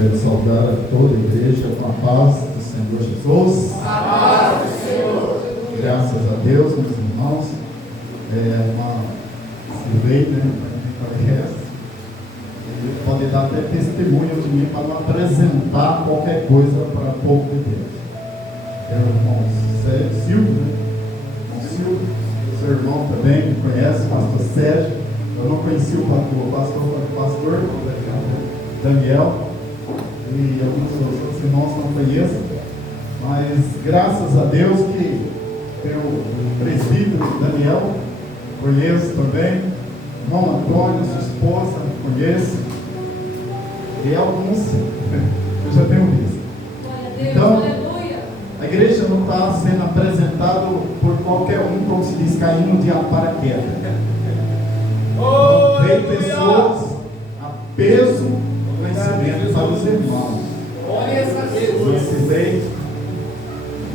Quero saudar a toda a igreja com a paz do Senhor Jesus. A paz do Senhor. Graças a Deus, meus irmãos. É uma silveira, né? Ele pode dar até testemunho de mim para não apresentar qualquer coisa para o povo de Deus. É o irmão Silvio, né? Irmão Silvio, seu irmão também me conhece, pastor Sérgio. Eu não conheci o pastor Daniel. E alguns outros irmãos não conheço, mas graças a Deus que o presbítero Daniel conheço também, irmão Antônio, sua esposa, conheço, e alguns eu já tenho visto. Então, a igreja não está sendo apresentada por qualquer um, como se diz, caindo de paraquedas. Tem pessoas a peso conhecimento para os irmãos.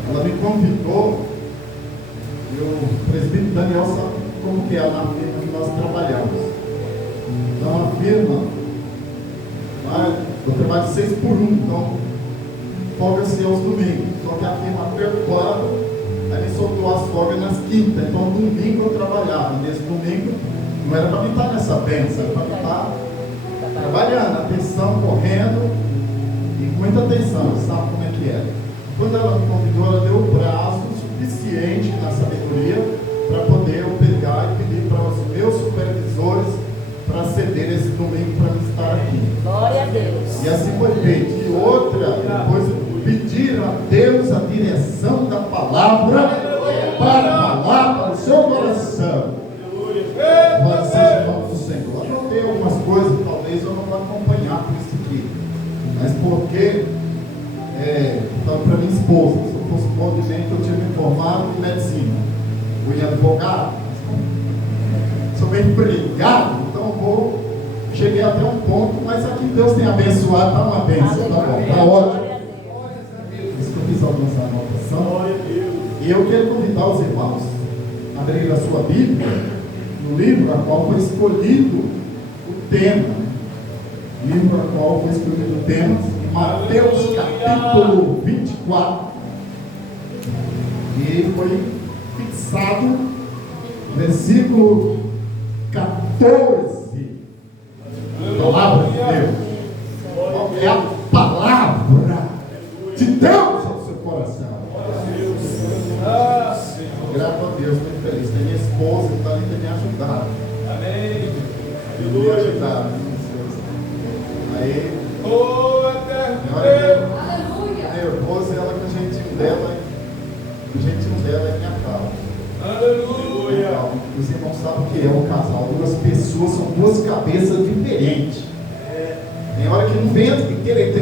Ela me convidou, e o presbítero Daniel sabe como que é na firma que nós trabalhamos. Então a firma, eu trabalho 6 por 1, então folga-se aos domingos. Só que a firma perdoada, aí me soltou as folgas nas quintas. Então domingo eu trabalhava. Nesse domingo não era para mim estar nessa bênção, era para mim estar trabalhando, atenção, correndo e com muita atenção, sabe como é que é. Quando ela me convidou, ela deu o prazo suficiente na sabedoria para poder eu pegar e pedir para os meus supervisores para ceder esse domingo para me estar aqui. Glória a Deus. E assim foi feito. E outra, depois pediram a Deus a direção da palavra para falar para o seu coração. Pode ser o nome do Senhor. Eu tenho algumas coisas, talvez eu não vá acompanhar por isso aqui, mas porque estava para minha esposa. Se eu fosse bom de mente, eu tinha me formado em medicina, fui advogado, sou bem empregado, então cheguei até um ponto, mas aqui Deus tem abençoado, está uma bênção, tá bom, está ótimo. Isso que eu fiz algumas anotações. E eu quero convidar os irmãos a abrir a sua Bíblia no livro a qual foi escolhido o tema. Livro a qual foi escolhido o tema, Mateus capítulo 24. E foi fixado versículo 14. Palavra de Deus. Qual é a palavra de Deus ao seu coração? Graças a Deus, muito feliz. Tem minha esposa que está ali para me ajudar. Amém. Me ajudar. Aí, minha esposa, ela com o jeitinho dela é minha cara. Aleluia. Então, os irmãos sabem o que é um casal. Duas pessoas são duas cabeças diferentes. Tem hora que não vem de querer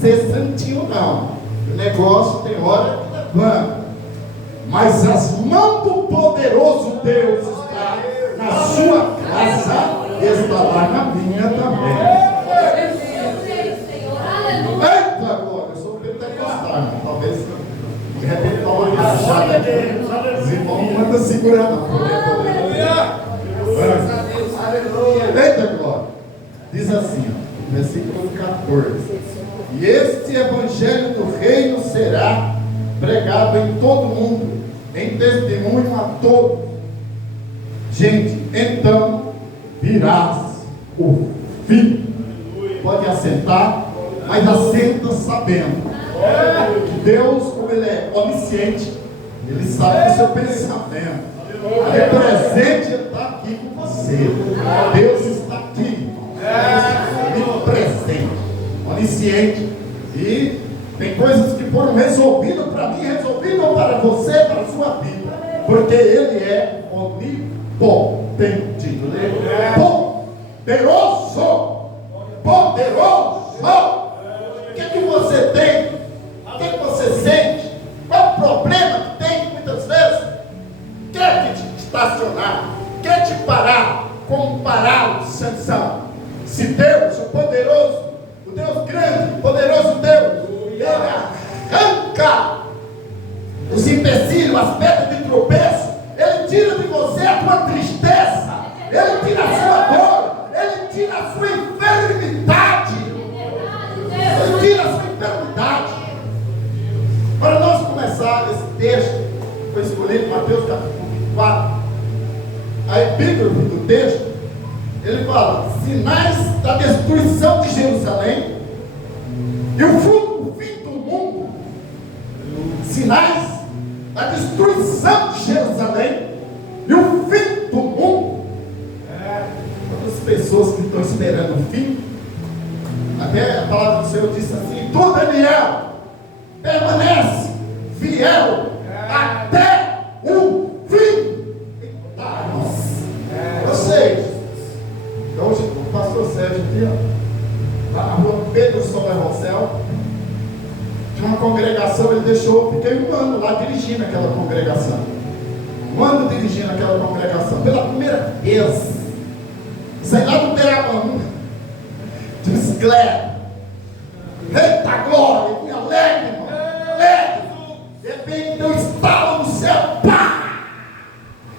ser santinho, não. O negócio tem hora que levanta. Mas as mãos do poderoso Deus está na sua casa, estará na minha também. Eita glória, eu sou pentecostal, talvez de repente dá uma viajada aqui. Os irmãos não mandam segurar não. Eita glória. Diz assim, ó, versículo 14: E este evangelho do reino será pregado em todo mundo, em testemunho a todos. Gente, então virás o fim. Pode assentar, mas assenta sabendo que Deus, como Ele é onisciente, Ele sabe do seu pensamento. Ele presente, Ele está aqui com você. Deus está aqui, presente, onisciente. E tem coisas que foram resolvidas para mim, resolvidas para você, para a sua vida, porque Ele é onipotente, poderoso. O que você tem? O que você sente? Qual o problema que tem muitas vezes? Quer te estacionar, quer te parar, como parar o Sansão. Se Deus, o poderoso, o Deus grande, o poderoso Deus, Ele arranca os empecilhos, as pedras de tropeço, Ele tira de você a tua tristeza, Ele tira a sua dor, Ele tira a sua enfermidade. Mateus capítulo 24, a epígrafe do texto, ele fala: sinais da destruição de Jerusalém e o fim do mundo. Sinais da destruição de Jerusalém e o fim do mundo. Quantas pessoas que estão esperando o fim? Até a palavra do Senhor disse assim: tu, Daniel, permanece fiel até o fim. Vocês, hoje o pastor Sérgio aqui, ó, lá na rua Pedro Somerroncel, de uma congregação, ele deixou, fiquei um ano lá dirigindo aquela congregação. Um ano dirigindo aquela congregação, pela primeira vez. Saí lá do Terabão, de bicicleta. Eita glória, me alegre, irmão. Alegre. De repente eu estava no céu, pá!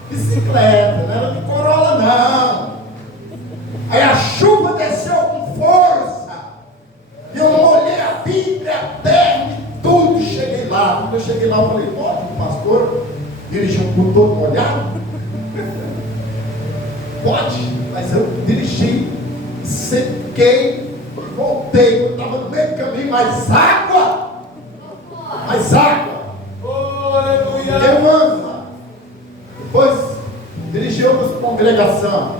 Bicicleta, não era de Corolla não. Aí a chuva desceu com força. E eu molhei a Bíblia, a terra e tudo. Cheguei lá. Quando eu cheguei lá, eu falei: pode, pastor, dirigir um culto todo molhado? Pode, mas eu dirigi, sequei, voltei. Eu estava no meio do caminho, mais água. Mais água. Eu amo. Depois dirigi outra congregação.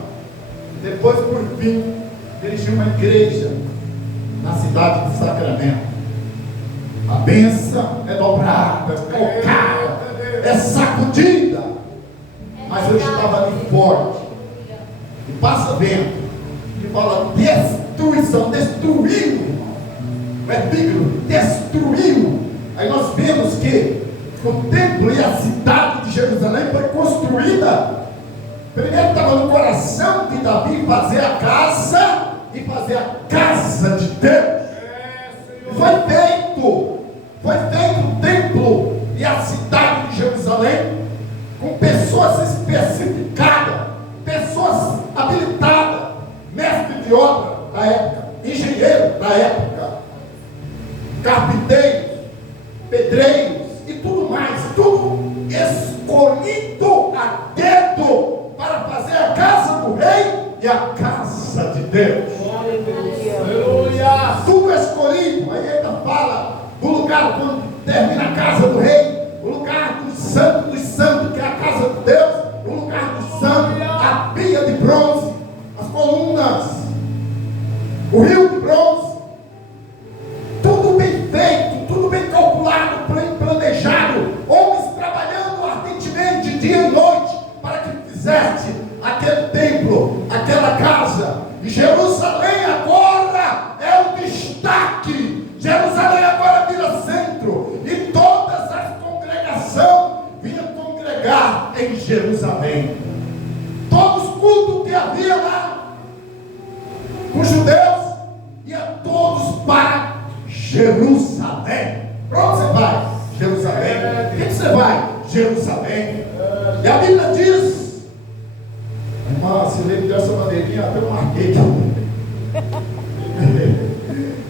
Depois, por fim, dirigi uma igreja na cidade de Sacramento. A bênção é dobrada, é tocada, é sacudida. Mas eu estava ali forte. E passa vento que fala destruição, destruiu, irmão. O epígrafe destruiu. Aí nós vemos que o templo e a cidade de Jerusalém foi construída. Primeiro estava no coração de Davi fazer a casa e fazer a casa de Deus. E foi feito o templo e a cidade de Jerusalém com pessoas especificadas, pessoas habilitadas, mestre de obra da época, engenheiro da época, carpinteiros, pedreiros e tudo mais, tudo escolhido a dedo para fazer a casa do rei e a casa de Deus. Aleluia! Tudo escolhido. Aí ainda fala do lugar quando termina a casa do rei, o lugar do santo dos santos, que é a casa de Deus, o lugar do santo, a pia de bronze, as colunas, o rio de bronze, tudo bem feito, tudo bem calculado, bem planejado, homens trabalhando ardentemente dia e noite para que fizesse aquele templo, aquela casa. E Jerusalém agora é o destaque. Jerusalém agora vira centro, e todas as congregações vinham congregar em Jerusalém. Todos os cultos que havia lá com os judeus iam todos para Jerusalém. Para onde você vai? Jerusalém. Por que você vai? Jerusalém. E a Bíblia diz, irmã, se lembra dessa bandeirinha, até eu marquei aqui.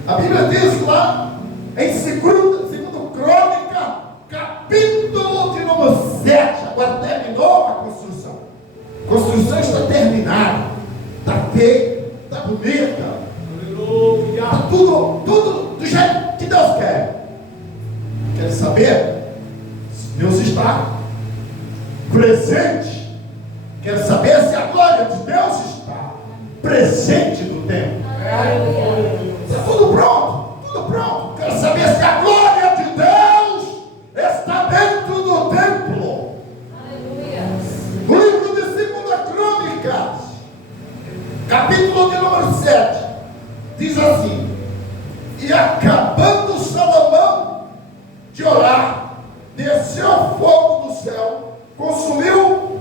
A Bíblia diz lá em segundo Crônica, capítulo de número 7. Agora terminou a construção. A construção está terminada. Está feita, está bonita. Está tudo do jeito que Deus quer. Quer saber? Deus está presente. Quer saber se a glória de Deus está presente no templo. Está tudo pronto, tudo pronto. Quero saber se a glória de Deus está dentro do templo. No livro de 2 Crônicas, capítulo de número 7, diz assim: e acabando Salomão de orar, desceu fogo do céu, consumiu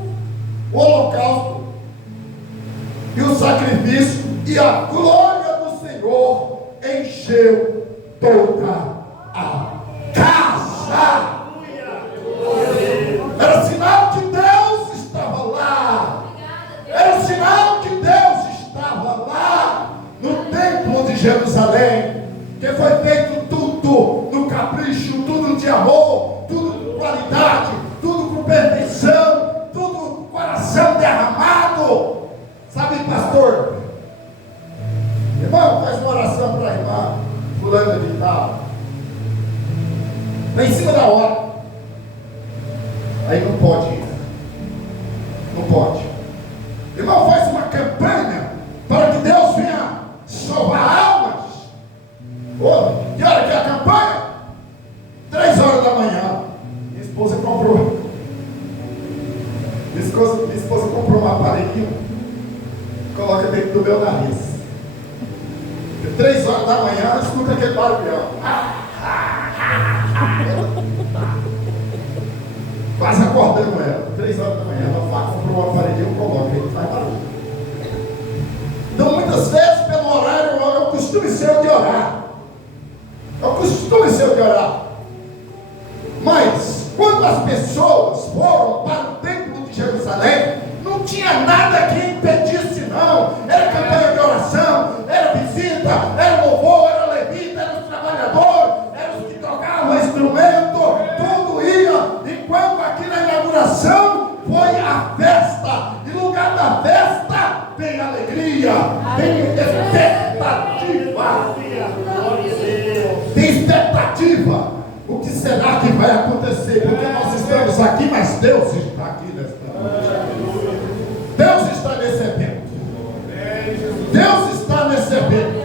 o holocausto e o sacrifício, e a glória do Senhor encheu toda a casa. Era sinal que Deus estava lá. Era sinal que Deus estava lá no templo de Jerusalém, que foi feito tudo no capricho, tudo de amor, tudo com qualidade, tudo com perfeição. Aí, pastor, irmão, faz uma oração para a irmã fulana de tal. Está em cima da hora. Aí não pode ir. Não pode. Irmão, faz uma campanha para que Deus venha salvar almas. Oh, que hora que é a campanha? 3 horas da manhã. Minha esposa comprou. Minha esposa comprou um aparelhinho. Coloca dentro do meu nariz. E 3 horas da manhã, escuta aquele barulhão. Quase acordando ela. 3 horas da manhã, ela comprou um aparelhinho, coloca ele, faz barulho. Então, muitas vezes, pelo horário, é o costume seu de orar. É o costume seu de orar. Mas, quando as pessoas foram para o templo de Jerusalém, não tinha nada que impedisse, não. Era campanha de oração, era visita, era louvor, era levita, era os trabalhadores, eram os que tocavam instrumento, tudo ia. Enquanto aqui na inauguração foi a festa, e no lugar da festa tem alegria, tem expectativa. Tem expectativa. O que será que vai acontecer? Porque nós estamos aqui, mas Deus está aqui nesta noite. Deus está nesse evento. Deus está nesse evento.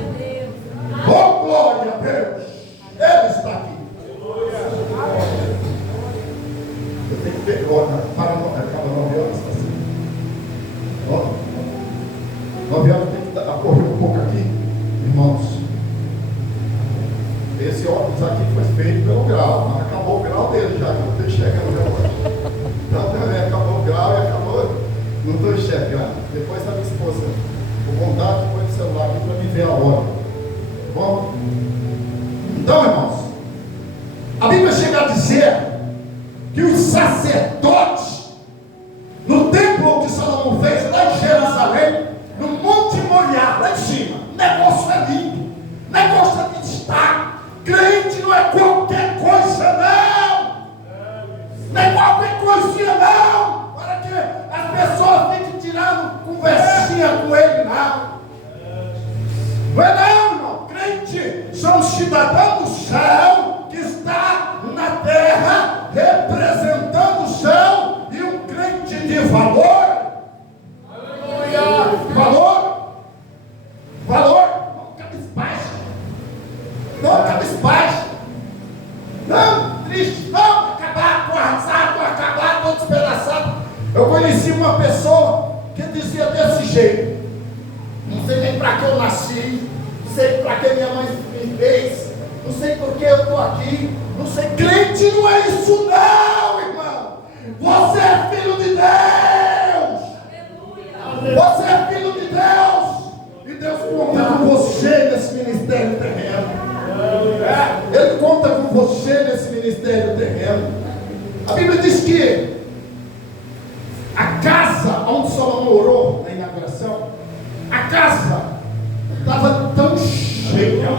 Oh, glória a Deus. Ele está aqui. Eu tenho que ver agora. Acaba 9 horas. Ó, 9 horas tem que correr um pouco aqui, irmãos. Esse óculos aqui foi feito pelo grau, mas acabou o grau dele já, não estou enxergando o relógio. Então também acabou o grau e acabou, não estou enxergando. Depois a minha esposa, com vontade, põe o celular aqui para me ver a hora. Bom? Então, irmãos, a Bíblia chega a dizer que os sacerdotes, no templo que Salomão fez lá em Jerusalém, no Monte Moriá, lá em cima, o negócio é lindo, o negócio é de destaque. Crente não é qualquer coisa, não. Não é qualquer coisinha, não. Para que as pessoas fiquem tirando conversinha com ele, não. Não é não, irmão. Crente são cidadãos do céu que está na terra representando o céu, e um crente de valor. Aleluia. Valor. Não cabisbaixo, não triste, não acabar com arrasado, acabar todo despedaçado. Eu conheci uma pessoa que dizia desse jeito: não sei nem para que eu nasci, não sei para que minha mãe me fez, não sei por que eu estou aqui, não sei. Crente não é isso, não, irmão. Você é filho de Deus. Você é filho de Deus, e Deus conta com você nesse ministério terreno. Ele conta com você nesse ministério terreno. A Bíblia diz que a casa onde Salomão orou na inauguração, a casa estava tão cheia,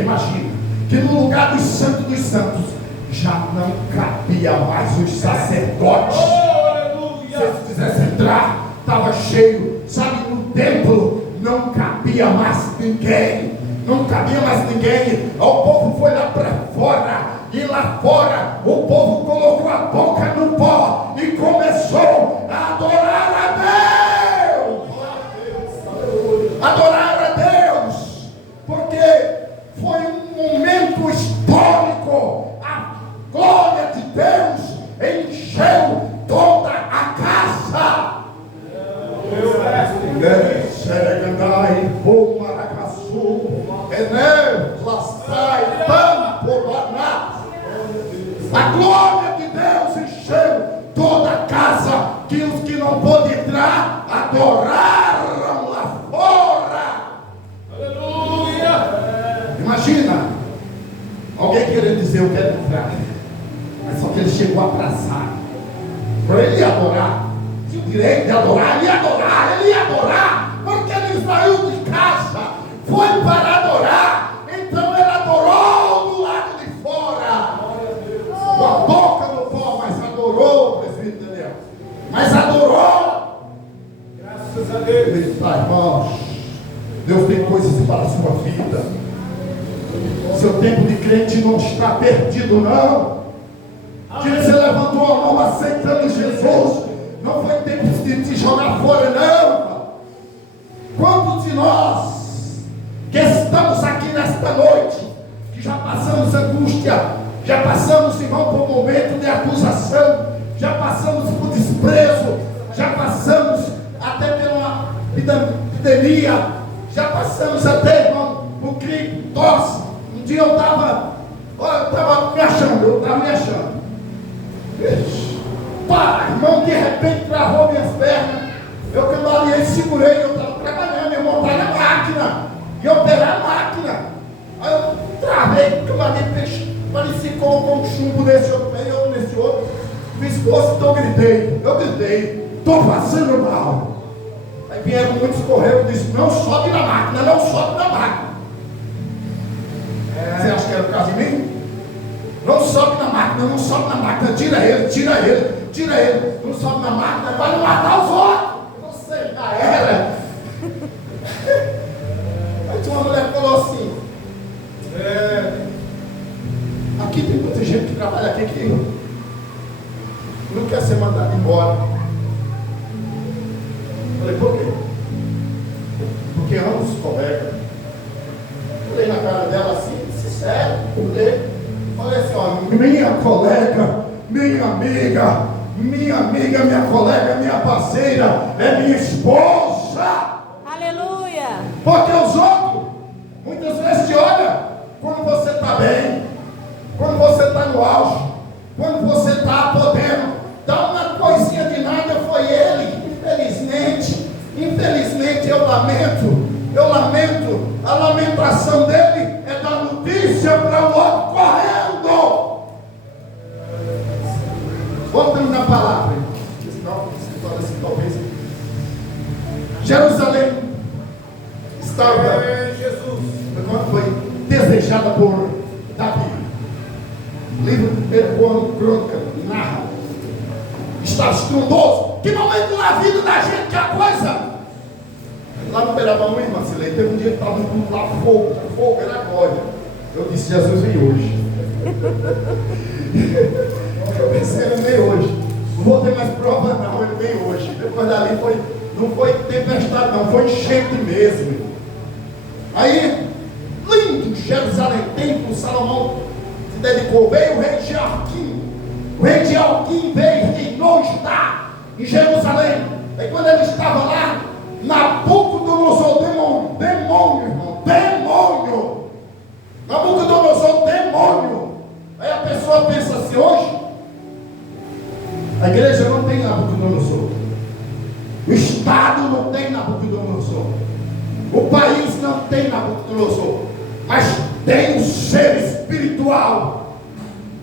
imagina, que no lugar dos santos já não cabia mais os sacerdotes. Se eles quisessem entrar, estava cheio, sabe, no templo não cabia mais ninguém. Não cabia mais ninguém. O povo foi lá para fora, e lá fora o povo colocou a boca no pó e começou a adorar a Deus. Adorar a Deus, porque foi um momento histórico. A glória de Deus encheu toda a casa. A glória de Deus encheu toda a casa, que os que não pôde entrar adoraram lá fora. Aleluia! Imagina alguém querendo dizer: eu quero entrar, mas só que ele chegou atrasado. Para ele adorar, tinha o direito de adorar, ele ia adorar, porque ele saiu de casa, foi para adorar. Então ele adorou do lado de fora, com a boca no pó, mas adorou, presbítero Daniel, mas adorou. Graças a sua vida. Seu tempo de crente não está perdido, não. Que você levantou a mão aceitando Jesus, não foi tempo de te jogar fora, não. Quantos de nós que estamos aqui nesta noite, que já passamos angústia, já passamos, irmão, por um momento de acusação, já passamos por desprezo, já passamos até pela epidemia, já passamos até, irmão, por gripe, tosse. Um dia eu estava me achando. Pá, irmão, de repente travou minhas pernas. Eu cambaleei, segurei, eu estava trabalhando, eu montar na máquina, e operar a máquina. Aí eu travei, cambaleei, parecia que colocou um chumbo nesse outro pé, eu nesse outro, pescoço, então eu gritei, estou passando mal. Aí vieram muitos correios e disseram, não sobe na máquina, não sobe na máquina. Você acha que era o caso de mim? Não sobe na máquina, não sobe na máquina, tira ele, não sobe na máquina, vai não matar os outros. Você já era. Aí tinha uma mulher que falou assim, aqui tem muita gente que trabalha aqui que não quer ser mandado embora. Falei, por quê? Porque amo os colegas. Falei na cara dela assim, sincero, falei assim, ó, minha colega, minha amiga, minha colega, minha parceira, é minha esposa. Aleluia. Porque os outros, muitas vezes te olham quando você está bem, quando você está no auge, quando você está podendo, dá uma coisinha de nada, foi ele. Infelizmente eu lamento, a lamentação dele é dar notícia para o outro correndo. Voltando na palavra, talvez Jerusalém estava, foi desejada por Davi. O livro de Crônica narra, está estrondoso. Que momento na vida da gente que a coisa. Lá no Beirabão, irmã Silene, teve um dia que estava no lá fogo era glória. Eu disse, Jesus vem hoje. Eu pensei, ele vem hoje. Não vou ter mais prova não, ele vem hoje. Depois dali não foi tempestade não, foi enchente mesmo. Aí, lindo Jerusalém, templo, Salomão se dedicou, veio o rei de Joaquim. O rei de Joaquim veio, reinou, está em Jerusalém. Aí quando ele estava lá, Nabucodonosor, demônio. Aí a pessoa pensa assim, hoje, a igreja não tem Nabucodonosor. O Estado não tem Nabucodonosor. O país não tem Nabucodonosor. Mas tem um ser espiritual,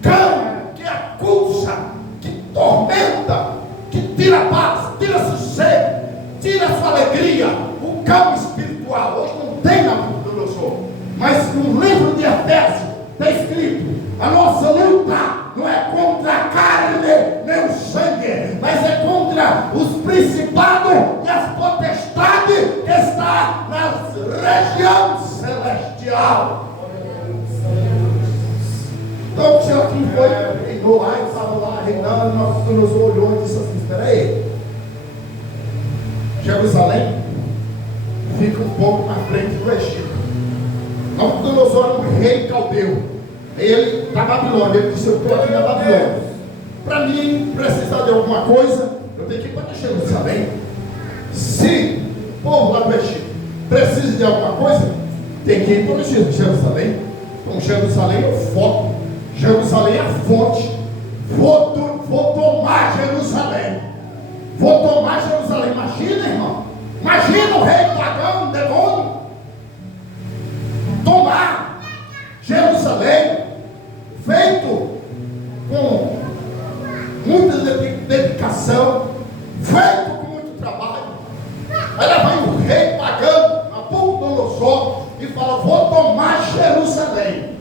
cão, que acusa, que tormenta, que tira paz, tira sossego, tira sua alegria. O cão espiritual. Hoje não tem Nabucodonosor. Mas no livro de Efésios está escrito, a nossa luta não é contra a carne nem o sangue, mas é contra os principados e as potestades que está na região celestial. Então o Joaquim foi, reinou lá, ele estava lá reinando, Nabucodonosor olhou e disse assim, espera aí, Jerusalém fica um pouco na frente do Egito. Nabucodonosor era um rei caldeu. Ele da Babilônia, ele disse, eu estou aqui na Babilônia. Para mim, precisar de alguma coisa, eu tenho que ir para Jerusalém. Se o povo lá do Egito precisa de alguma coisa, tem que ir para Jerusalém. Então Jerusalém é o foco, Jerusalém é a fonte. Vou tomar Jerusalém. Vou tomar Jerusalém. Imagina, irmão. Imagina o rei pagão, demônio. Tomar Jerusalém. Feito com muita dedicação, feito com muito trabalho. Aí lá vai o rei pagão, Nabucodonosor, e fala, vou tomar Jerusalém.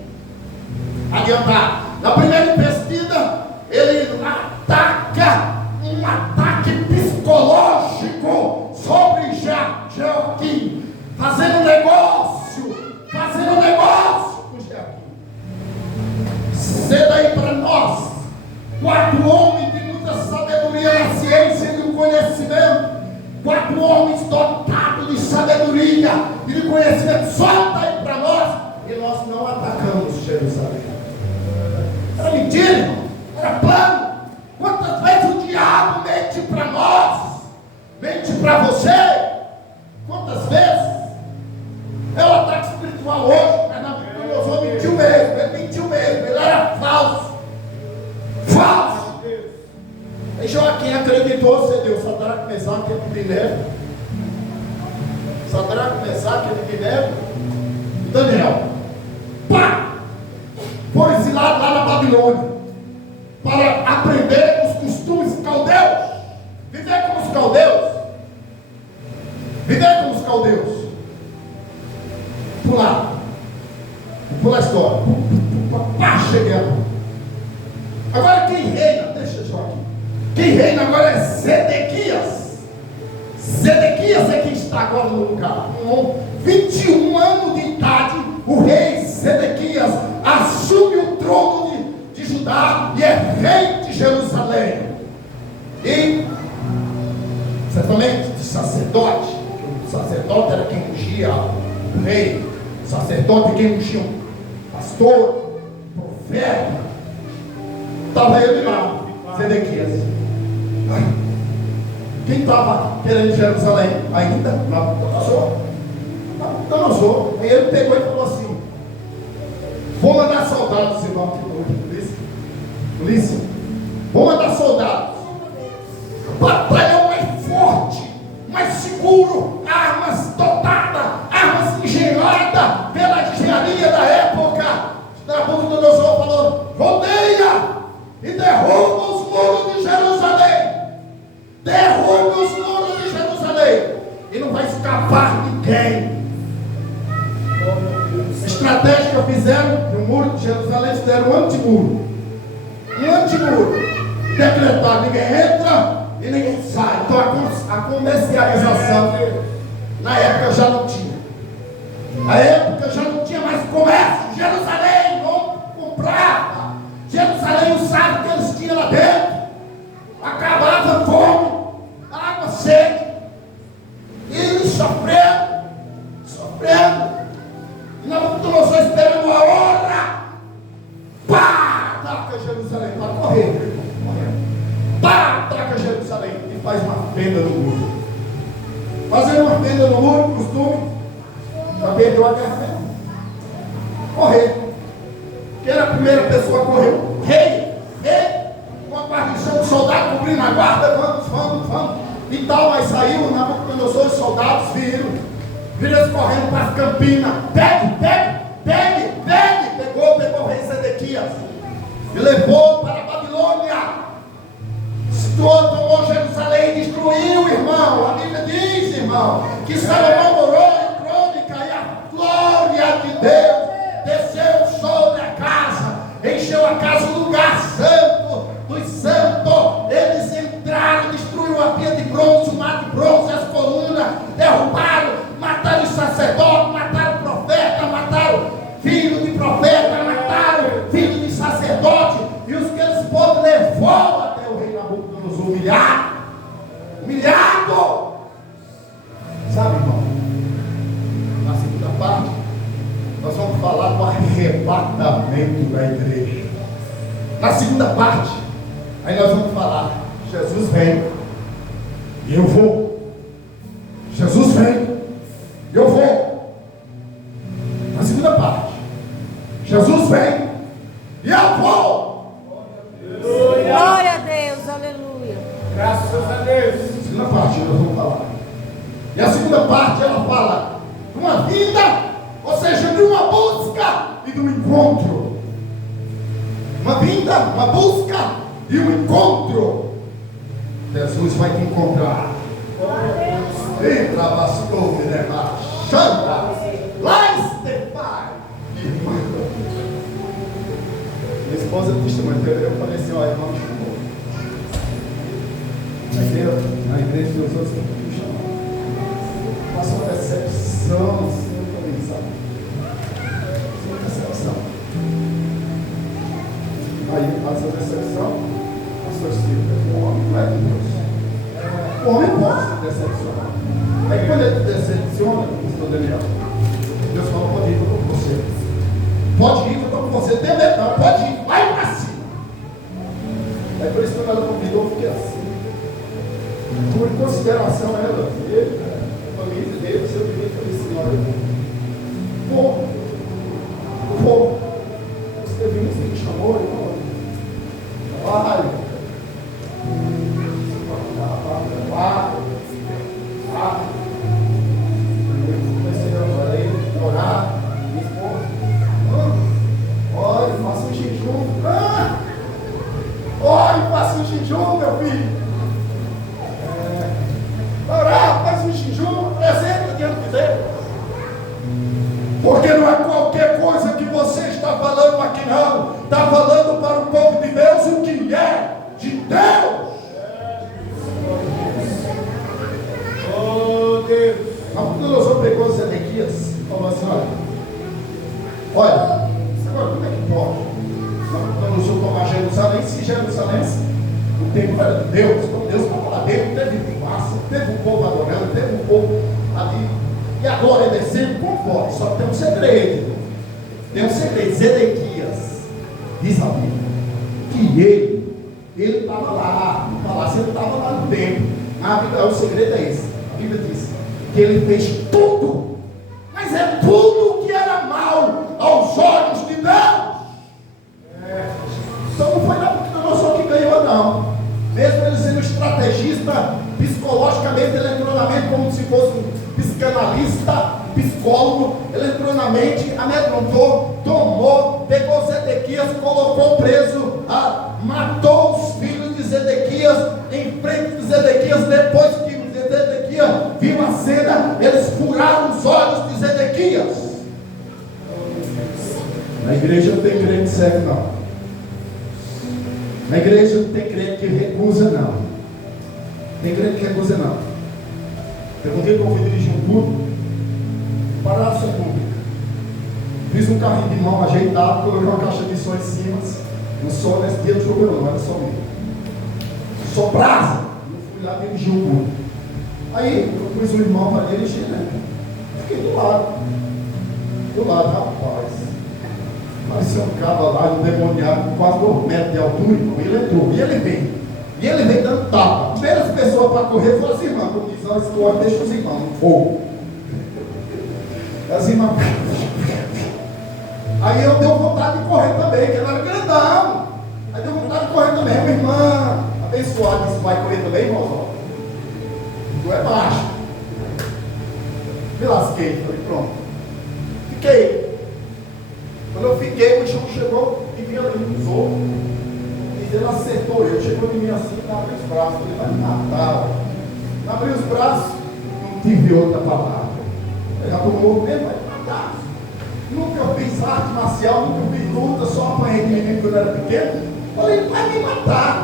Adiantar. Na primeira investida, ele ataca um ataque psicológico sobre Joaquim, fazendo negócio Jerusalém. Era mentira, irmão. Era plano. Quantas vezes o diabo mente para nós? Mente para você? Quantas vezes? É o ataque espiritual hoje. Mas Nabucodonosor mentiu mesmo. Ele mentiu mesmo. Ele era falso. Falso. E Joaquim acreditou ser Deus. Sadraque, Mesaque e Abednego. Sadraque, Mesaque e Abednego. Daniel. Pá! Foram exilados lá na Babilônia para aprender os costumes caldeus. Viver como os caldeus. Viver como os caldeus. Pular. Pular a história. Pá, cheguei. Agora quem reina, deixa eu aqui. Quem reina agora é Zedequias. Zedequias é quem está agora no lugar. Com 21 anos de idade, o rei Zedequias assume o trono de Judá e é rei de Jerusalém. E certamente de sacerdote. O sacerdote era quem ungia o rei. O sacerdote é quem ungia o pastor, o profeta. Estava ele lá, Zedequias. Quem estava querendo Jerusalém ainda? Nabucodonosor. Aí ele pegou e falou assim: vou mandar soldados, irmão, polícia. Vou mandar soldados. Batalhão mais forte, mais seguro, armas dotadas, armas engenhadas pela engenharia da época. Nabucodonosor falou: rodeia e derruba os muros de Jerusalém. Derruba os muros de Jerusalém. E não vai escapar ninguém. Estratégia que fizeram no muro de Jerusalém, fizeram um antimuro. Um antimuro. Decretar: ninguém entra e ninguém sai. Então a comercialização na época já não tinha. Na época já não tinha mais comércio. Jerusalém não comprava. Jerusalém usava o que eles tinham lá dentro. Acabava a fome, água, sede. E eles sofrendo. E Nabucodonosor esperando a hora. Pá! Ataca Jerusalém. Para correr. Pá! Ataca Jerusalém. E faz uma fenda no muro. Fazendo uma fenda no muro, costume. Já perdeu a guerra. Correr. Quem era a primeira pessoa a correr? Rei. Com a guarnição de soldados cobrindo a guarda. Vamos. E tal, mas saiu Nabucodonosor, os soldados viram eles correndo para as campinas. Pegue. Pegou o rei Zedequias e levou para a Babilônia. Tomou Jerusalém e destruiu, irmão. A Bíblia diz, irmão, que Salomão morou em crônica e a glória de Deus desceu sobre a casa, encheu a casa, o lugar santo dos santos. Eles entraram, destruiu a pia de bronze, o mar de bronze, as colunas, derrubaram, mataram os sacerdotes, mataram o profeta, mataram filho de profeta, mataram filho de sacerdote, e os que eles podem levou até o rei Nabucodonosor humilhado. Sabe, irmão, na segunda parte nós vamos falar do arrebatamento da igreja. Na segunda parte, aí nós vamos falar: Jesus vem e eu vou. Jesus vem e eu vou. Na segunda parte, Jesus vem e eu vou. Glória a Deus, aleluia. Graças a Deus. Segunda parte nós vamos falar. E a segunda parte ela fala de uma vida, ou seja, de uma busca e de um encontro. Uma vinda, uma busca e um encontro. Jesus vai te encontrar. Entra, pastor, me leva. Chanta. Lá estepar. Minha esposa testemunha. Eu falei assim: ó, irmão, na igreja dos outros não me chamar. Passa uma decepção, Senhor, também sabe. Uma decepção. Aí passa a decepção, pastor Silvio, o homem não é de Deus. O homem pode se decepcionar. Aí quando ele decepciona, pastor Daniel, Deus fala: pode ir, eu estou com você. Pode ir, eu estou com você. em consideração ela, ele, a família dele, seu filho, falei assim, olha, vou. Você viu isso que me chamou, irmão? Trabalho. Comecei a orar, minha esposa. Olha, faça um jejum. Olha, faça um jejum, meu filho. Orar, faz um jejum, apresenta diante de Deus. Porque não é qualquer coisa que você está falando aqui, não. Está falando para o povo de Deus o que é de Deus. Oh, Deus. Nabucodonosor pegou as Zedequias e falou assim, olha, agora como é que pode? Nabucodonosor tomar Jerusalém, se Jerusalém, o templo era de Deus, então Deus estava lá dentro, teve fumaça, teve um povo adorando, teve um povo ali, e a glória descendo por fora. Só que tem um segredo, Zedequias, diz a Bíblia, que ele estava lá, no palácio, ele estava lá no templo. O segredo é esse, a Bíblia diz que ele fez tudo, mas é tudo que era mal aos olhos de Deus. Então não foi Nabucodonosor que ganhou, não. Mesmo ele sendo estrategista, psicologicamente, eletronicamente, como se fosse um psicanalista, psicólogo, eletronicamente, amedrontou, tomou, pegou Zedequias, colocou preso, matou os filhos de Zedequias, em frente de Zedequias. Depois que Zedequias viu a cena, eles furaram os olhos de Zedequias. Na igreja não tem crente cego, não. Na igreja não tem crente que recusa, não. Tem crente que recusa, não. Eu um dia que eu fui dirigir um culto para a praça pública. Fiz um carrinho de mão ajeitado, coloquei uma caixa de som em cima. Não sou nesse dia, não choveu, não era só mesmo. Sou brasa. Eu fui lá dirigir o culto. Aí eu pus um irmão para dirigir, né? Fiquei do lado, rapaz. Parecia um cara lá, um demoniado, com quase 2 metros de altura, irmão. Ele entrou, e ele veio dando tapa. Primeiras pessoas para correr foram as irmãs, como diz, não, esse homem deixa os irmãos no fogo. As irmãs. Aí eu dei vontade de correr também, que ela era grandão. Aí deu vontade de correr também. Uma irmã abençoada disse, vai correr também, irmão? Tu é baixo. Me lasquei, falei, pronto. Fiquei. Quando eu fiquei, o bicho chegou e me usou. E ele acertou eu. Chegou em mim assim, abriu os braços. Ele vai me matar. Abri os braços, não tive outra palavra. Ele já tomou mesmo, vai me matar. Nunca eu fiz arte marcial, nunca fiz luta, só apanhei de menino quando eu era pequeno. Falei, ele vai me matar.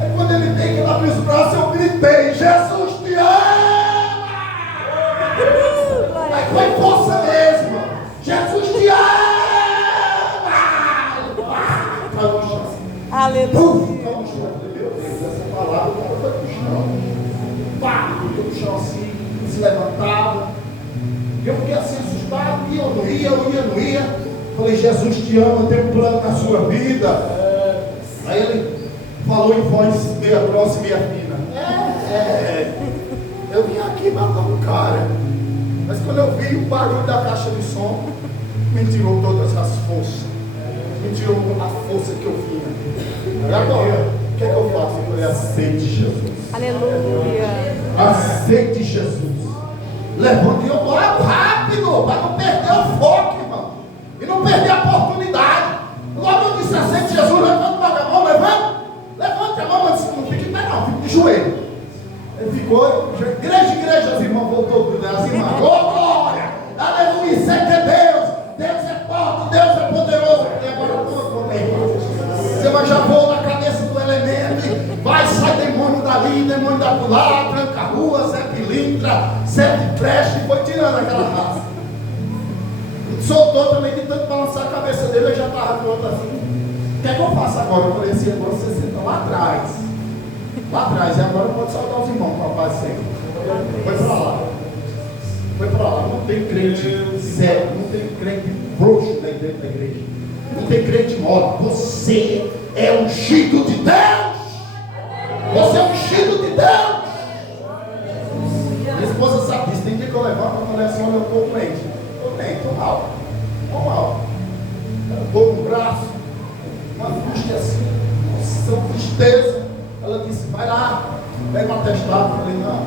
Aí quando ele veio, que ele abriu os braços, eu gritei, Jesus te ama! Aí foi força mesmo. Jesus te ama! Aleluia. Meu Deus, essa palavra, o cara foi pro chão. Pá, eu no chão assim, se levantava. Eu fiquei assim assustado, e eu não ia. Falei, Jesus te ama, eu tenho um plano na sua vida. Aí ele falou em voz meia grossa e meia fina. Eu vim aqui matar um cara. Mas quando eu vi o barulho da caixa de som, me tirou todas as forças. Me tirou a força que eu vinha. E agora, o que é que eu faço? Eu falei, aceite Jesus. Aleluia. Aceite Jesus. Levante e eu vou rápido, para não perder o foco, irmão. E não perder a oportunidade. Logo eu disse, aceite Jesus, levante logo a mão, levante a mão, mas não fique em pé não, fique de joelho. Ele ficou, igreja, as irmãs voltou tudo, as irmãs, ô glória, aleluia, isso é que é Deus é forte, Deus é poderoso. E agora você vai já voar na cabeça do elemento, vai, sai demônio dali, demônio da lá, tranca a rua, Zé Pilintra, Zé de Preste, e foi tirando aquela raça. Soltou também de tanto balançar a cabeça dele, ele já estava pronto assim. O que é que eu faço agora? Eu falei assim, agora você senta lá atrás, e agora pode saudar os irmãos, papai sempre. Foi para lá, não tem crente sério, não tem crente frouxo dentro da igreja, não tem crente mole. Você é ungido de Deus, você é ungido de Deus. levanta, a mulher assim, olha, eu estou doente. Estou mal. Estou mal. Dor no braço, uma angústia assim, emoção, tristeza. Ela disse, vai lá, pega um atestado. Eu falei, não,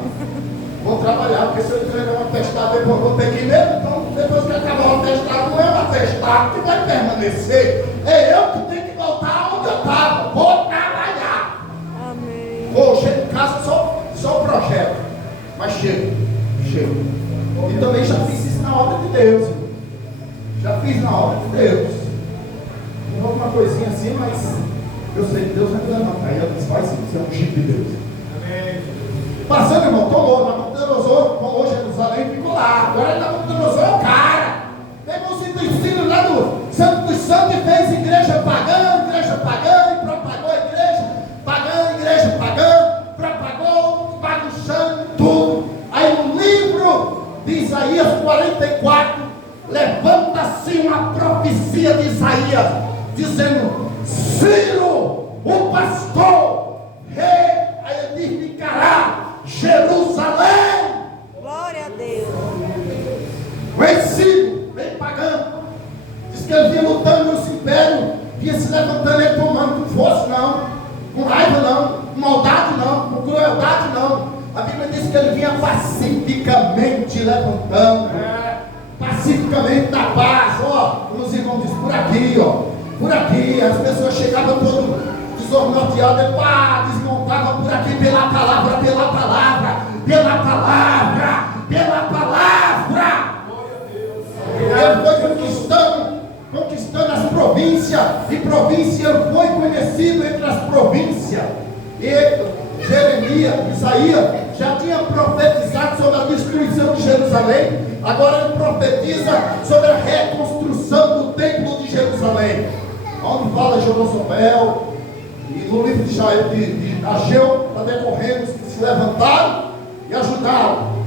vou trabalhar, porque se eu entregar um atestado, depois vou ter que ir mesmo. Então, depois que acabar o atestado, não é um atestado que vai permanecer. É eu que tenho que voltar onde eu estava. Vou trabalhar. Amém. Vou, chego em casa, só o projeto. Mas chego. E também já fiz isso na obra de Deus. Já fiz na obra de Deus. Não uma coisinha assim, mas eu sei que Deus vai me levantar. Aí ela disse, vai sim, você é um Chico de Deus. Amém. Passando, irmão, tomou Jerusalém, ficou lá. Agora Nabucodonosor é o cara. Pegou os utensílios lá do Santo dos Santos e fez igreja pagã, e propagou a igreja pagã, propagou, bagunçando tudo. Aí no livro de Isaías 44, levanta-se uma profecia de Isaías, dizendo: Ciro, o pastor, reedificará Jerusalém. Glória a Deus. O Ciro, bem pagão, diz que ele vinha lutando nos impérios, vinha se levantando, ele tomando com força não, com raiva não, com maldade não, com crueldade não. A Bíblia diz que ele vinha pacificamente levantando, pacificamente na paz. Ó, os irmãos dizem, por aqui, ó, por aqui. As pessoas chegavam todo desnorteadas, ele desmontava por aqui pela palavra. Ele foi conquistando as províncias, e província foi conhecido entre as províncias. E Jeremias, Isaías já tinha profetizado sobre a destruição de Jerusalém. Agora ele profetiza sobre a reconstrução do templo de Jerusalém, onde fala Jorobabel, e no livro de Ageu está decorrendo os que se levantaram e ajudaram.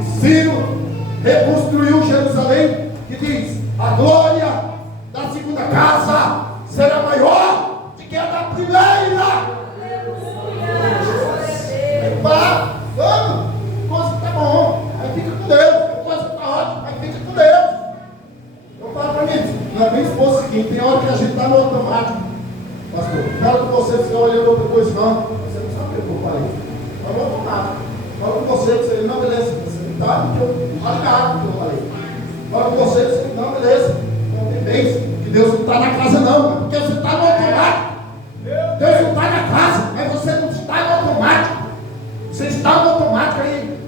E Ciro reconstruiu Jerusalém, que diz: a glória da segunda casa será maior do que a da primeira. Vamos, coisa que tá bom, aí fica com Deus, coisa que tá ótimo, aí fica com Deus. Eu falo para mim, na minha esposa, o seguinte: tem hora que a gente está no automático, pastor. Fala com você, você olhando outra coisa, não, você não sabe o que eu falei. Fala no automático. Fala com você, você não, beleza, você não está ligado no que eu falei. Fala com você, você não, beleza, não tem bens, que Deus não está na casa, não, porque você está no automático. Deus não está na casa, mas você não está no automático. Você está no automático aí.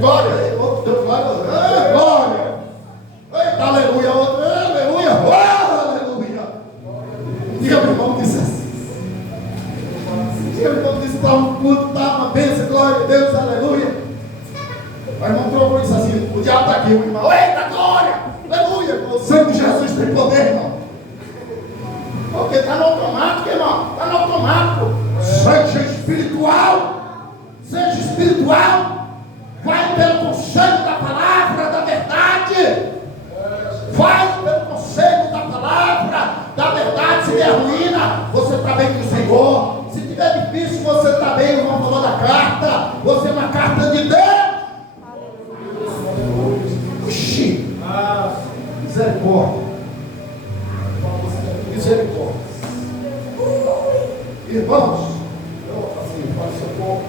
Glória. Outro Deus, glória. Eita, aleluia. Outro, aleluia. Aleluia. Um dia meu irmão disse assim. Estava um culto, estava uma bênção, glória a Deus, aleluia. O irmão trocou isso assim: o diabo está aqui, o irmão. Eita, glória. Aleluia. O sangue de Jesus tem poder, irmão. Porque está no automático, irmão. Está no automático. Seja espiritual. Seja espiritual. Vai pelo conselho da palavra, da verdade. Vai pelo conselho da palavra, da verdade. Se der ruína, você está bem com o Senhor. Se tiver difícil, você está bem. O irmão falou da carta. Você é uma carta de Deus. Oxi. Misericórdia. Misericórdia. Irmãos, eu assim, faço socorro.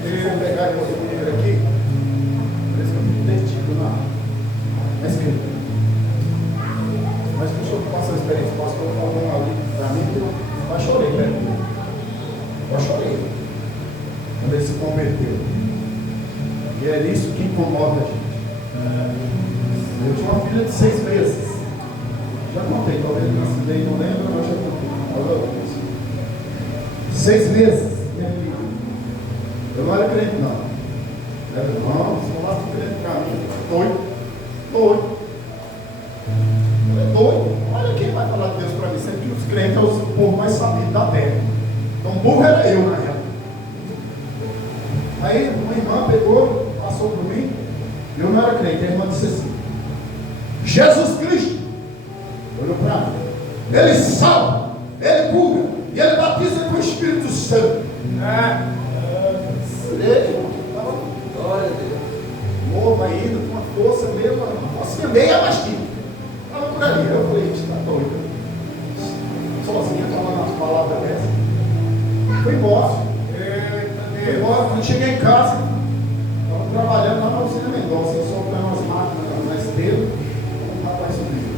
Eu vou pegar e fazer o livro aqui. Parece que eu fico detido na escrita. Mas deixa eu passar a experiência. O pastor falou ali para mim que eu quase chorei, né? Eu chorei. Quando ele se converteu. E é isso que incomoda a gente. Eu tinha uma filha de 6 meses. Já contei, talvez eu acidei, não lembro, mas já contei. 6 meses, minha filha. Eu não era crente, não. Era irmão, se não lá do crente para mim. Doido. Olha quem vai falar de Deus para mim. Sempre que os crentes é o povo mais sabido da terra. Então, burro era eu, na época. Aí, uma irmã pegou, passou por mim. Eu não era crente. A irmã disse assim: Jesus Cristo olhou para mim. Ele salva, ele cura, e ele batiza com o Espírito Santo. Glória a Deus. Mas ali. Eu falei, está doido. Sozinha, falando umas palavras dessas. Fui embora. Fui embora. Quando cheguei em casa, estava trabalhando lá na Usina Mendonça. Eu só põe umas máquinas na esteira. O rapaz subiu.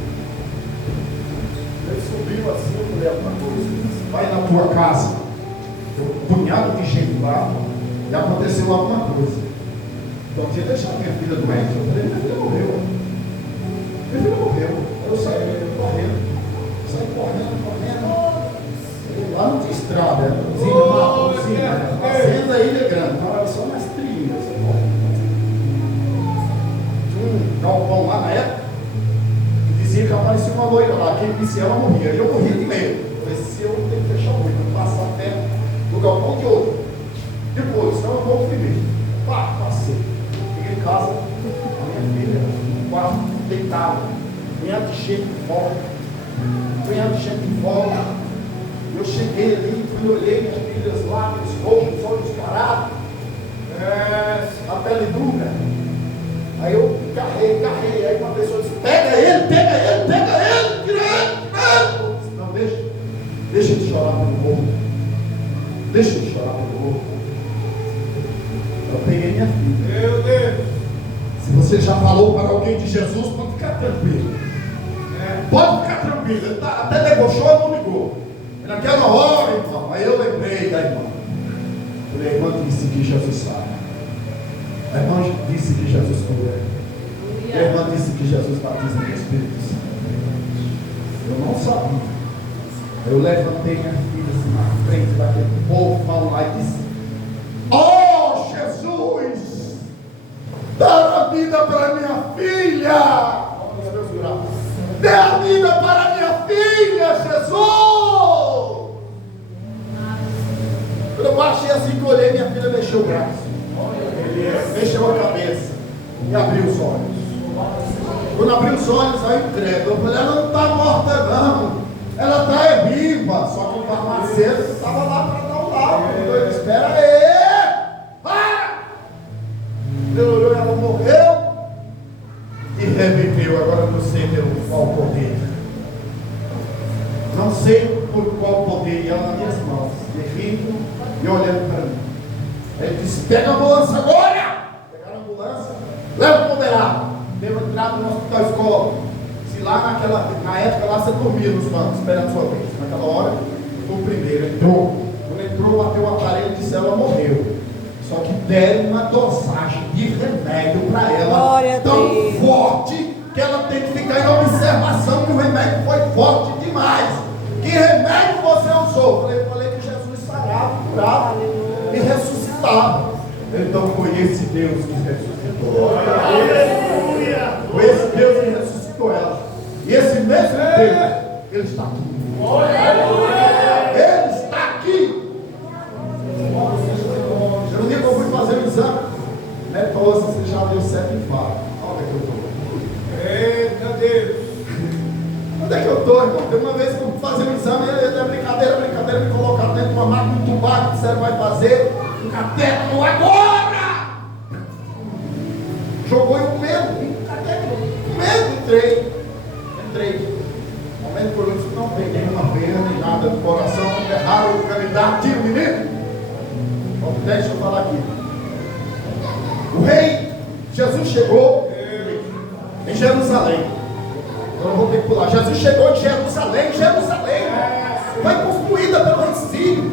Ele subiu assim, eu falei, alguma coisa. Vai na tua casa. Um punhado de gente lá. E aconteceu alguma coisa. Então, tinha deixado minha filha doente. Eu falei, minha filha morreu. Minha filha morreu. Eu saí correndo. Lá não tinha estrada, era uma fazenda Ilha Grande, não era só umas trilhas. Tinha um galpão lá na época que dizia que aparecia uma loira lá, quem disse ela morria. E eu morria de medo. Eu falei, se eu tenho que fechar o olho, não passar perto do galpão de outro. Depois, senão eu vou primeiro. Pá, passei. Cheguei em casa, a minha filha, no quarto, deitada, punhado de cheio de fome. Punhado de cheio de fome. Eu cheguei ali, quando olhei minhas filhas lá, os roxos, os olhos parados, a pele dura. Aí eu carrei. Aí uma pessoa disse: pega ele, tira ele. Eu disse, não, deixa de chorar pelo morro. Deixa de chorar pelo morro. Eu peguei minha filha. Meu Deus. Se você já falou para alguém de Jesus, pode ficar tranquilo. Pode ficar tranquilo. Ele até debochou e não ligou. Naquela hora, irmão, aí eu lembrei da irmã. A irmã disse que Jesus sabe. A irmã disse que Jesus cura. A irmã disse que Jesus batiza no Espírito Santo. Eu não sabia. Eu levantei minha filha assim na frente daquele povo, falou lá e disse: oh Jesus, dá a vida para minha filha. Dê a vida para minha filha, Jesus. Quando eu baixei assim que eu olhei, minha filha mexeu o braço, mexeu a cabeça e abriu os olhos. Quando abriu os olhos, aí entrega. Eu falei, ela não está morta não, ela está viva. Só que o farmacêutico estava lá para dar um lado. Eu disse, espera aí, para. Ele olhou, ela morreu e reviveu. Agora eu não sei pelo qual poder. Não sei por qual poder. E ela nas minhas mãos, rindo e olhando para mim. Ele disse: pega a ambulância agora! Pegaram a ambulância, leva para o Uberaba. Deu entrada no hospital escola. Se lá na época lá você dormia nos bancos, esperando a sua vez. Naquela hora, foi o primeiro. Entrou. Quando entrou, bateu o aparelho e disse: ela morreu. Só que deram uma dosagem de remédio para ela tão forte que ela tem que ficar em observação, que o remédio foi forte demais. Que remédio você usou? Eu falei que Jesus sarava, curava e ressuscitava. Então foi esse Deus que ressuscitou. Foi esse Deus que ressuscitou ela. E esse mesmo Deus, Ele está aqui. Ele está aqui. No dia que eu fui fazer o exame, o médico falou assim: você já deu 7 infartos. Olha que eu estou. Eita Deus. Onde é que eu estou, irmão? Tem uma vez que eu fui fazer um exame, brincadeira, me colocaram dentro de uma máquina entubada, que disseram vai fazer um cateto agora! Jogou eu com medo, com medo, entrei. O médico falou que não peguei uma veia nem nada do coração, erraram o candidato, tira o menino. Bom, deixa eu falar aqui. O rei Jesus chegou em Jerusalém. Eu não vou ter que pular. Jesus chegou em Jerusalém. Foi construída pelo rei Sírio.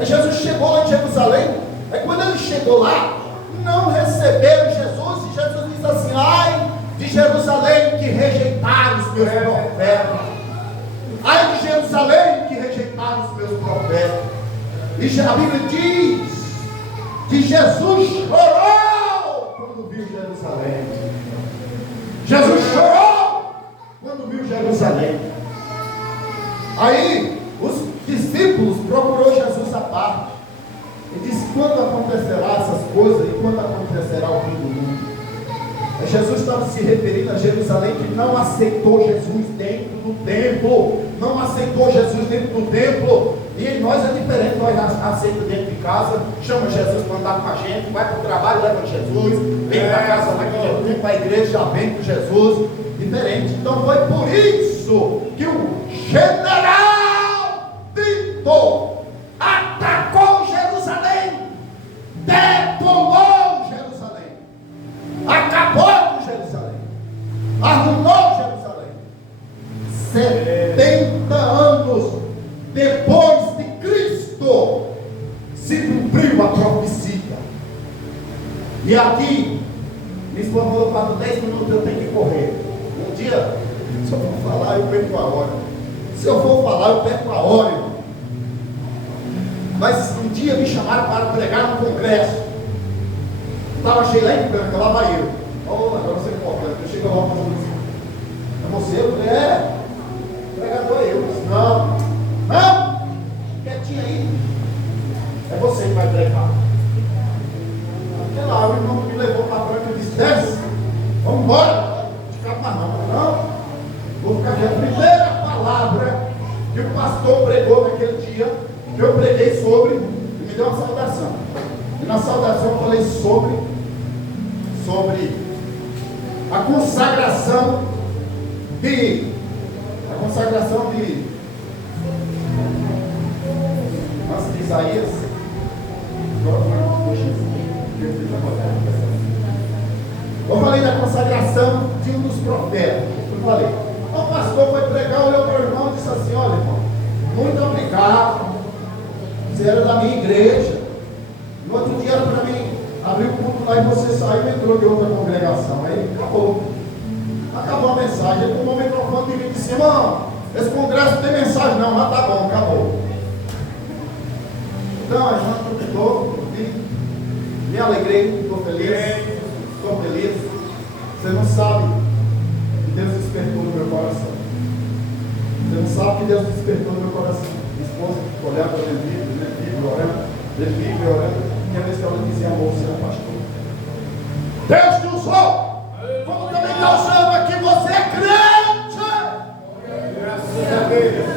Jesus chegou lá em Jerusalém. Aí quando ele chegou lá, não receberam Jesus. E Jesus diz assim: ai de Jerusalém que rejeitaram os meus profetas. Ai de Jerusalém que rejeitaram os meus profetas. E a Bíblia diz que Jesus chorou quando viu Jerusalém. Jesus chorou quando viu Jerusalém. Aí os discípulos procurou Jesus à parte e disse: quando acontecerá essas coisas e quando acontecerá o fim do mundo? Jesus estava se referindo a Jerusalém, que não aceitou Jesus dentro do templo. Não aceitou Jesus dentro do templo. E nós é diferente, nós aceitamos dentro de casa, chama Jesus para andar com a gente, vai para o trabalho, leva Jesus, vem para casa, vai para a igreja, já vem com Jesus, diferente. Então foi por isso 70 anos depois de Cristo, se cumpriu a profecia. E aqui, minha esposa falou: para 10 minutos eu tenho que correr. Um dia, se eu for falar, eu perco a hora. Se eu for falar, eu perco a hora, irmão. Mas um dia me chamaram para pregar no congresso. Estava cheio lá em Franca, lá vai eu. Oh, agora você é importante. Eu chego lá e falo assim: é você? Eu falei: é, pregador é eu. Disse: não, quietinho aí. É você que vai pregar. Até lá, o irmão me levou para Franca e disse: desce, vamos embora. Ficar mais não, vou ficar aqui. A primeira palavra que o pastor pregou naquele dia, eu preguei sobre, e me deu uma saudação. E na saudação eu falei sobre a consagração de antes de Isaías. Eu falei da consagração de um dos profetas. Eu falei: o pastor foi pregar, olhou para o irmão e disse assim: olha, irmão, muito obrigado, você era da minha igreja. No outro dia era para mim abrir o culto lá e você saiu e entrou de outra congregação. Aí acabou a mensagem. Ele tomou o microfone e me disse: irmão, esse congresso não tem mensagem não, mas tá bom, acabou. Então a gente convidou, me alegrei, estou feliz. Você não sabe que Deus despertou no meu coração. Você não sabe que Deus despertou no meu coração. Minha esposa olhava para ele vive orando, e a vez que ela dizia: amor, você é pastor. Deus te usou, como também está usando aqui, você é crente.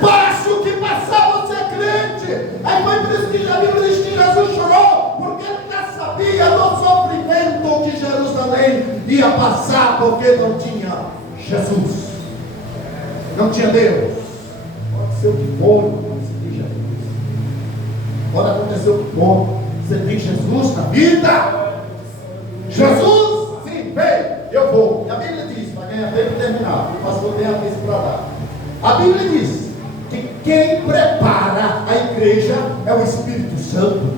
Passe o que passar, você é crente. Aí foi por isso que a Bíblia diz que Jesus chorou, porque ele já sabia do sofrimento que Jerusalém ia passar, porque não tinha Jesus, não tinha Deus. Pode ser o que for, você tem Jesus. Pode acontecer o que for, você tem Jesus na vida. Jesus, sim, vem, eu vou. E a Bíblia diz, para ganhar tempo e terminar, o pastor tem a vez para dar. A Bíblia diz que quem prepara a igreja é o Espírito Santo.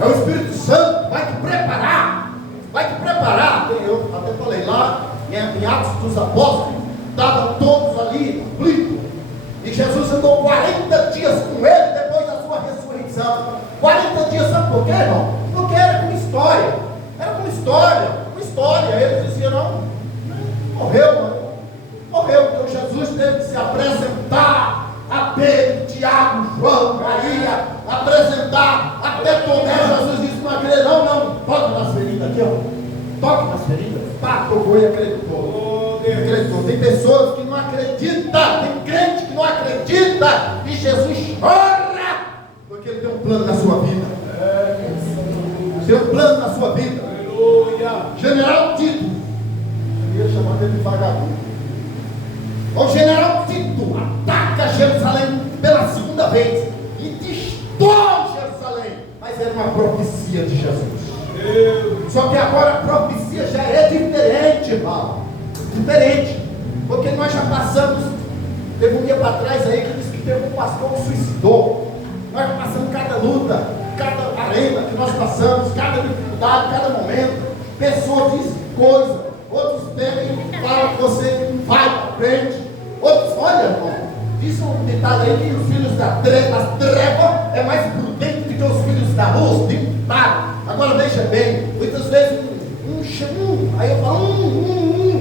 É o Espírito Santo, vai te preparar. Eu até falei lá em Atos dos Apóstolos, estavam todos ali aflitos, e Jesus andou 40 dias com ele depois da sua ressurreição. 40 dias, sabe por quê, irmão? Porque era com história. Eles diziam: não, morreu, então Jesus teve que se apresentar a Pedro, Tiago, João, Maria, apresentar até Tomé. Jesus disse: não acredita, não, toca nas feridas aqui, ó, toca nas feridas. Pá, tocou e acreditou. Tem pessoas que não acreditam, tem crente que não acredita, e Jesus chora, porque ele tem um plano na sua vida. Tem um plano na sua vida. General Tito, eu ia chamar ele de vagabundo. O general Tito ataca Jerusalém pela segunda vez e destrói Jerusalém, mas era uma profecia de Jesus. Só que agora a profecia já é diferente, irmão. Diferente, porque nós já passamos. Teve um dia para trás aí que disse que teve um pastor que suicidou. Nós já passamos cada luta, cada arena que nós passamos, cada dificuldade, cada momento. Pessoas dizem coisas, outros pegam e falam que você não vai para frente. Outros, olha, irmão, diz um ditado aí que os filhos das trevas é mais prudente do que os filhos da luz. Ditado. Agora veja bem, muitas vezes aí eu falo,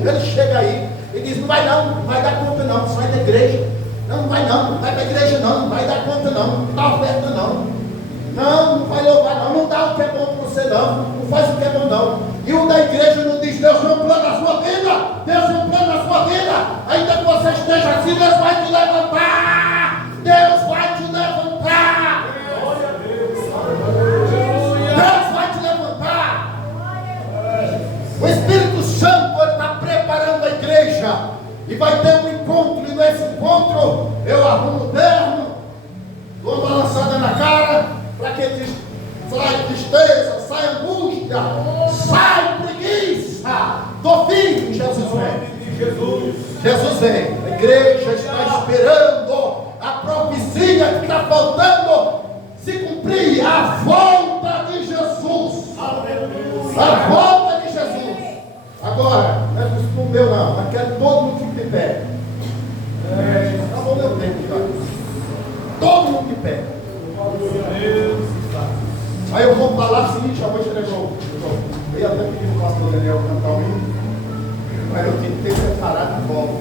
ele chega aí e diz: não vai dar conta não, sai da igreja. Não vai para a igreja não vai dar conta não dá oferta não vai louvar não dá o que é bom para você não faz o que é bom não. E o da igreja não diz: Deus tem um plano na sua vida, ainda que você esteja assim, Deus vai te levantar. Deus vai te levantar. O Espírito Santo está preparando a igreja, e vai ter um encontro, e nesse encontro eu arrumo o terno, dou uma balançada na cara, para que sai tristeza, sai angústia, sai preguiça. Estou firme, Jesus vem. Jesus vem, a igreja igreja está esperando a profecia que está faltando se cumprir, a volta de Jesus. A volta de Jesus. Agora, não é costume meu não, mas quero todo mundo fique de pé. Acabou meu tempo já. Todo mundo de pé. Aí eu vou falar o seguinte, eu vou escrever eu ia até pedir o pastor Daniel cantar o hino, mas eu tenho que ter separado de volta.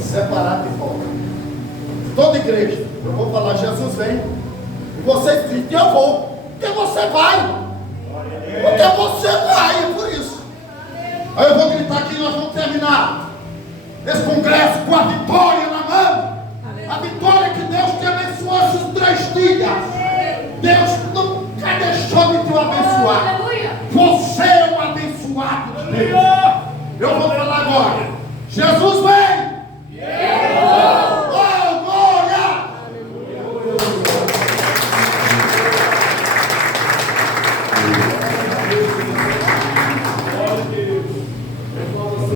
Separado de volta. Toda igreja, eu vou falar, Jesus vem. E vocês dizem, eu vou, porque você vai. Porque você vai, é por isso. Aí eu vou gritar aqui e nós vamos terminar esse congresso com a